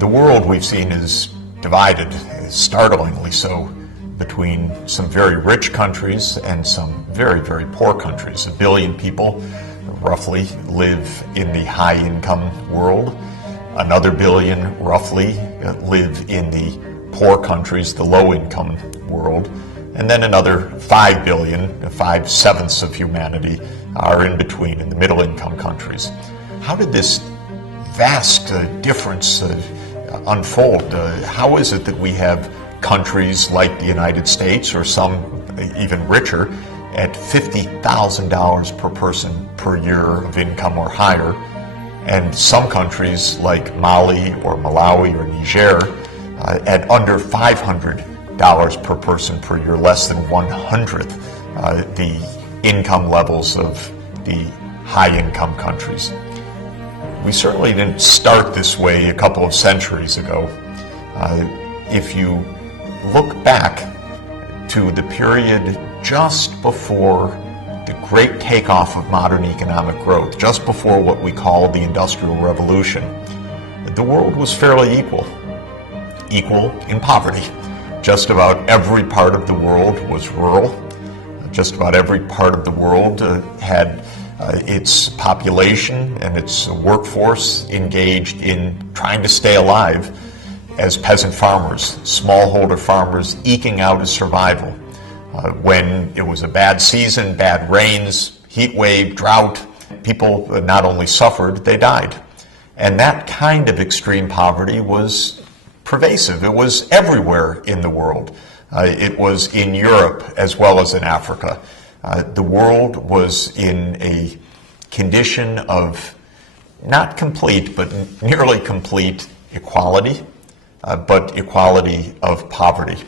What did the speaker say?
The world we've seen is divided, startlingly so, between some very rich countries and some very, very poor countries. 1 billion people roughly live in the high-income world. Another billion roughly live in the poor countries, the low-income world. And then another 5 billion, 5/7 of humanity, are in between, in the middle-income countries. How did this vast difference unfold? How is it that we have countries like the United States, or some even richer, at $50,000 per person per year of income or higher, and some countries like Mali or Malawi or Niger at under $500 per person per year, less than 1/100th the income levels of the high-income countries? We certainly didn't start this way a couple of centuries ago. If you look back to the period just before the great takeoff of modern economic growth, just before what we call the Industrial Revolution, the world was fairly equal in poverty. Just about every part of the world was rural. Just about every part of the world had its population and its workforce engaged in trying to stay alive as peasant farmers, smallholder farmers eking out a survival. When it was a bad season, bad rains, heat wave, drought, people not only suffered, they died. And that kind of extreme poverty was pervasive. It was everywhere in the world. It was in Europe as well as in Africa. The world was in a condition of not complete, but nearly complete equality, but equality of poverty.